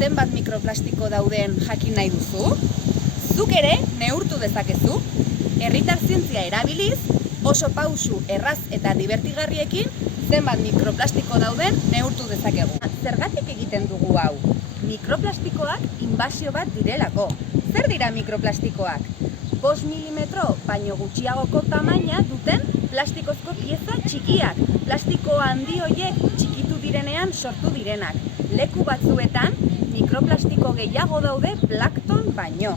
zenbat mikroplastiko dauden jakin nahi duzu? Zuk ere neurtu dezakezu. Herritar zientzia erabiliz, oso pausu erraz eta divertigarriekin zenbat mikroplastiko dauden neurtu dezakegu. Zergatik egiten dugu hau? Mikroplastikoak inbasio bat direlako. Zer dira mikroplastikoak? 5 milimetro baino gutxiagoko tamaina duten plastikozko pieza txikiak. Plastiko handi horiek txikitu direnean sortu direnak. Leku batzuetan mikroplastiko gehiago daude plankton baino.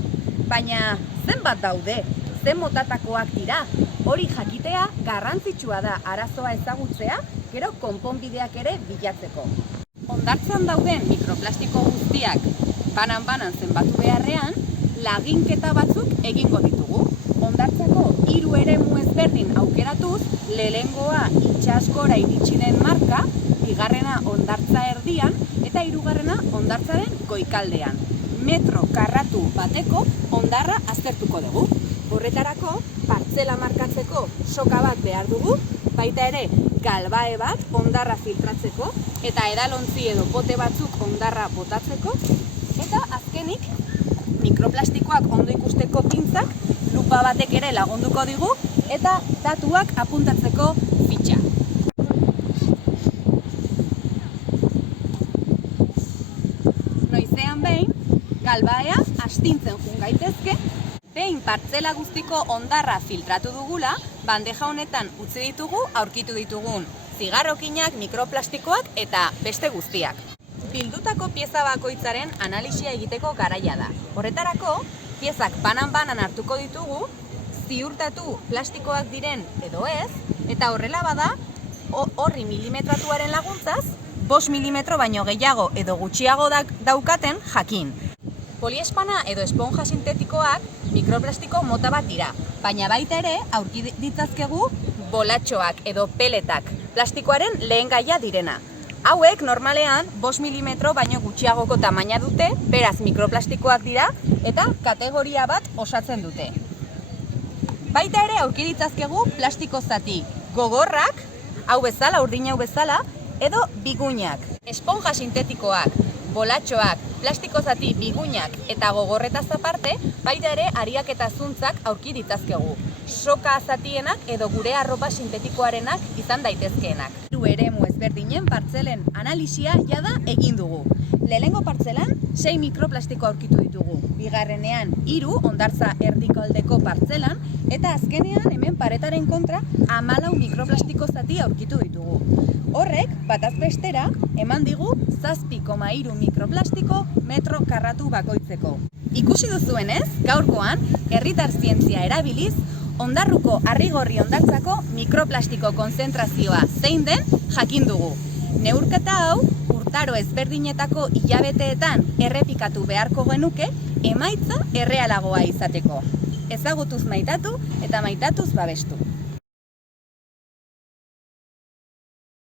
Baina zenbat daude? Zen motatakoak dira? Hori jakitea garrantzitsua da arazoa ezagutzea, gero konponbideak ere bilatzeko. Hondartzan dauden mikroplastiko guztiak banan-banan zenbatu beharrean, laginketa batzuk egingo ditugu. Hondartzako 3 eremu ezberdin aukeratuz, lehenengoa itsaskora iritsi den marka, bigarrena hondartza erdian eta hirugarrena hondartzaren goikaldean. Metro karratu bateko hondarra aztertuko dugu. Horretarako, partzela markatzeko soka bat behar dugu, baita ere galbae bat hondarra filtratzeko eta edalontzi edo pote batzuk hondarra botatzeko, eta azkenik mikroplastikoak ondo ikusteko pintzak lupa batek ere lagunduko digu eta datuak apuntatzeko fitxa. Noizean behin, galbaea astintzen joan gaitezke. Behin partzela guztiko hondarra filtratu dugula, bandeja honetan utzi ditugu aurkitu ditugun zigarrokinak, mikroplastikoak eta beste guztiak. Bildutako pieza bakoitzaren analisia egiteko garaia da. Horretarako, piezak banan-banan hartuko ditugu, ziurtatu plastikoak diren edo ez, eta horrela bada, horri milimetratuaren laguntzaz, 5 milimetro baino gehiago edo gutxiago daukaten jakin. Poliespana edo esponja sintetikoak mikroplastiko mota bat dira, baina baita ere aurki ditzazkegu bolatxoak edo peletak, plastikoaren lehen gaia direna. Hauek normalean 5 milimetro baino gutxiagoko tamaina dute, beraz mikroplastikoak dira eta kategoria bat osatzen dute. Baita ere aurki ditzazkegu plastiko zati gogorrak, hau bezala, urdin hau bezala, edo biguinak. Esponja sintetikoak, bolatxoak, plastiko zati biguinak eta gogorretaz aparte, baita ere ariak eta zuntzak aurki ditzazkegu. Soka zatienak edo gure arropa sintetikoarenak izan daitezkeenak. 3 eremu ezberdinen partzelen analisia jada egin dugu. Lehenengo partzelan 6 mikroplastiko aurkitu ditugu. Bigarrenean 3 hondartza erdikoaldeko partzelan eta azkenean hemen paretaren kontra 14 mikroplastiko zati aurkitu ditugu. Horrek, bataz bestera, eman digu 7,3 mikroplastiko metro karratu bakoitzeko. Ikusi duzuenez, gaurkoan, herritar zientzia erabiliz, hondarruko harrigorri hondartzako mikroplastiko konzentrazioa zein den jakin dugu. Neurketa hau, urtaro ezberdinetako hilabeteetan errepikatu beharko genuke, emaitza errealagoa izateko. Ezagutuz maitatu eta maitatuz babestu.